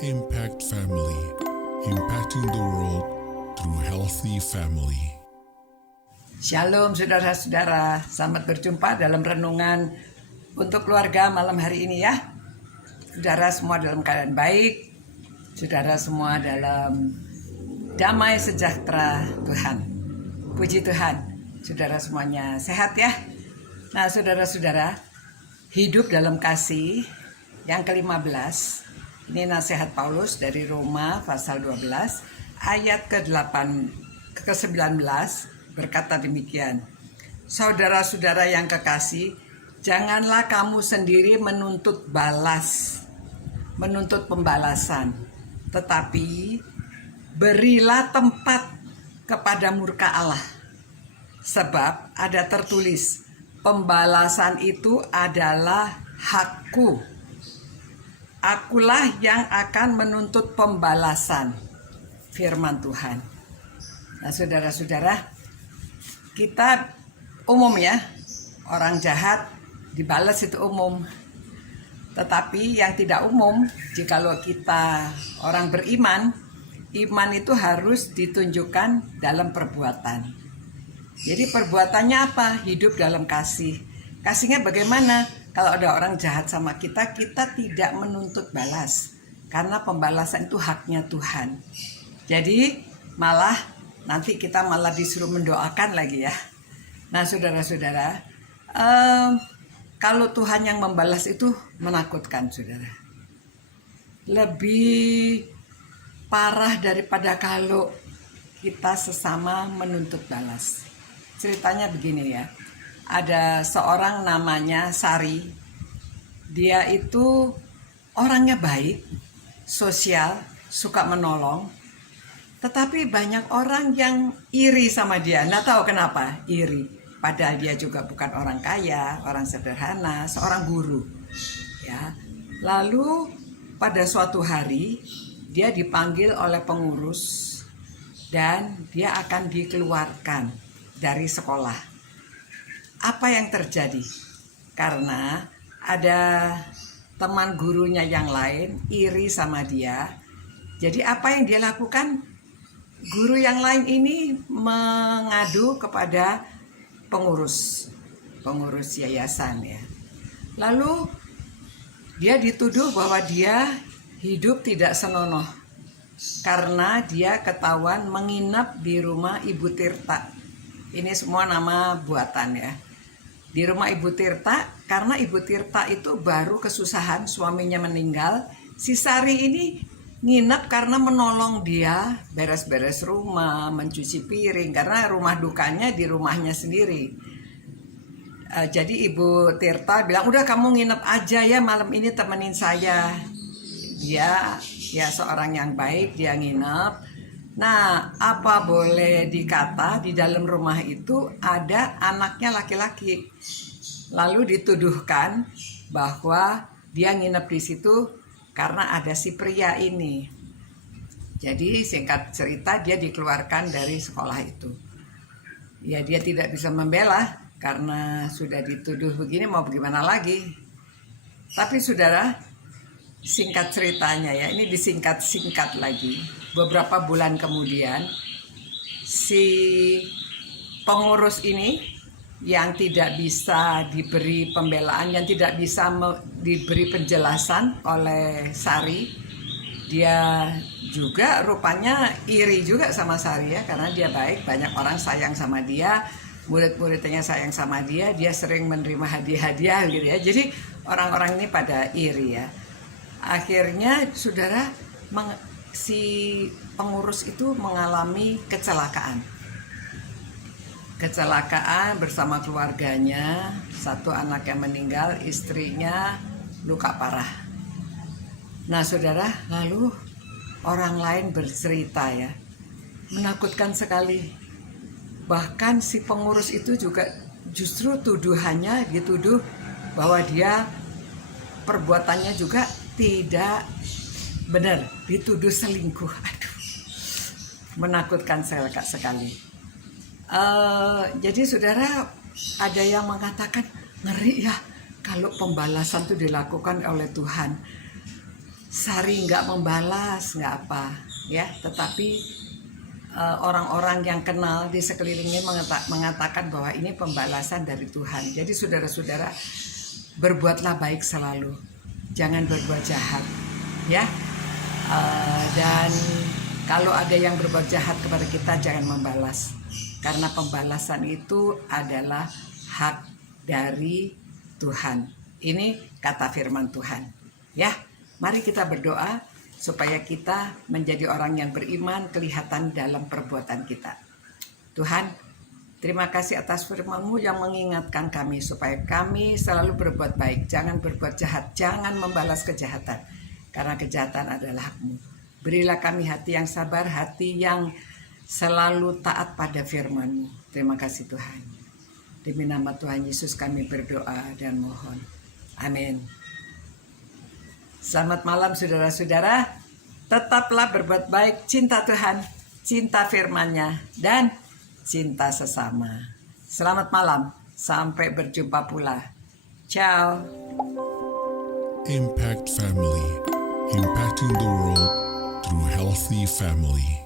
Impact Family, impacting the world through healthy family. Shalom saudara-saudara, selamat berjumpa dalam renungan untuk keluarga malam hari ini ya. Saudara semua dalam keadaan baik, saudara semua dalam damai sejahtera Tuhan. Puji Tuhan, saudara semuanya sehat ya. Nah saudara-saudara, hidup dalam kasih yang ke-15. Ini nasihat Paulus dari Roma pasal 12 ayat ke-19 berkata demikian. Saudara-saudara yang kekasih, janganlah kamu sendiri menuntut pembalasan, tetapi berilah tempat kepada murka Allah. Sebab ada tertulis, pembalasan itu adalah hakku. Akulah yang akan menuntut pembalasan, firman Tuhan. Nah saudara-saudara, kita umum ya, orang jahat dibalas itu umum. Tetapi yang tidak umum, jikalau kita orang beriman, iman itu harus ditunjukkan dalam perbuatan. Jadi perbuatannya apa? Hidup dalam kasih. Kasihnya bagaimana? Kalau ada orang jahat sama kita, kita tidak menuntut balas. Karena pembalasan itu haknya Tuhan. Jadi malah nanti kita malah disuruh mendoakan lagi ya. Nah saudara-saudara, kalau Tuhan yang membalas itu menakutkan saudara. Lebih parah daripada kalau kita sesama menuntut balas. Ceritanya begini ya. Ada seorang namanya Sari. Dia itu orangnya baik, sosial, suka menolong. Tetapi banyak orang yang iri sama dia. Nggak tahu kenapa iri. Padahal dia juga bukan orang kaya, orang sederhana, seorang guru. Ya. Lalu pada suatu hari dia dipanggil oleh pengurus dan dia akan dikeluarkan dari sekolah. Apa yang terjadi? Karena ada teman gurunya yang lain iri sama dia. Jadi apa yang dia lakukan? Guru yang lain ini mengadu kepada pengurus yayasan ya. Lalu dia dituduh bahwa dia hidup tidak senonoh karena dia ketahuan menginap di rumah Ibu Tirta. Ini semua nama buatan ya. Di rumah Ibu Tirta, karena Ibu Tirta itu baru kesusahan, suaminya meninggal. Si Sari ini nginep karena menolong dia beres-beres rumah, mencuci piring, karena rumah dukanya di rumahnya sendiri. Jadi Ibu Tirta bilang, udah kamu nginep aja ya malam ini, temenin saya. Dia ya seorang yang baik, dia nginep. Nah, apa boleh dikata di dalam rumah itu ada anaknya laki-laki. Lalu dituduhkan bahwa dia nginep di situ karena ada si pria ini. Jadi singkat cerita dia dikeluarkan dari sekolah itu. Ya dia tidak bisa membela karena sudah dituduh begini, mau bagaimana lagi. Tapi saudara, singkat ceritanya ya, ini disingkat-singkat lagi. Beberapa bulan kemudian si pengurus ini yang tidak bisa diberi pembelaan, yang tidak bisa diberi penjelasan oleh Sari, dia juga rupanya iri juga sama Sari ya, karena dia baik, banyak orang sayang sama dia, murid-muridnya sayang sama dia, dia sering menerima hadiah-hadiah gitu ya. Jadi orang-orang ini pada iri ya. Akhirnya saudara, si pengurus itu mengalami kecelakaan bersama keluarganya. Satu anak yang meninggal, istrinya luka parah. Nah saudara, lalu orang lain bercerita ya, menakutkan sekali. Bahkan si pengurus itu juga justru tuduhannya dituduh bahwa dia perbuatannya juga tidak benar, dituduh selingkuh. Aduh, menakutkan sekali. Jadi saudara, ada yang mengatakan ngeri ya kalau pembalasan itu dilakukan oleh Tuhan. Sari nggak membalas, nggak apa, ya. Tetapi orang-orang yang kenal di sekelilingnya mengatakan bahwa ini pembalasan dari Tuhan. Jadi saudara-saudara, berbuatlah baik selalu, jangan berbuat jahat, ya. Dan kalau ada yang berbuat jahat kepada kita, jangan membalas, karena pembalasan itu adalah hak dari Tuhan. Ini kata firman Tuhan, ya. Mari kita berdoa supaya kita menjadi orang yang beriman kelihatan dalam perbuatan kita. Tuhan, terima kasih atas firman-Mu yang mengingatkan kami supaya kami selalu berbuat baik, jangan berbuat jahat, jangan membalas kejahatan, karena kejahatan adalah hak-Mu. Berilah kami hati yang sabar, hati yang selalu taat pada firman-Mu. Terima kasih Tuhan. Demi nama Tuhan Yesus kami berdoa dan mohon. Amin. Selamat malam saudara-saudara. Tetaplah berbuat baik, cinta Tuhan, cinta firman-Nya, dan cinta sesama. Selamat malam, sampai berjumpa pula. Ciao. Impact Family, impacting the world through healthy family.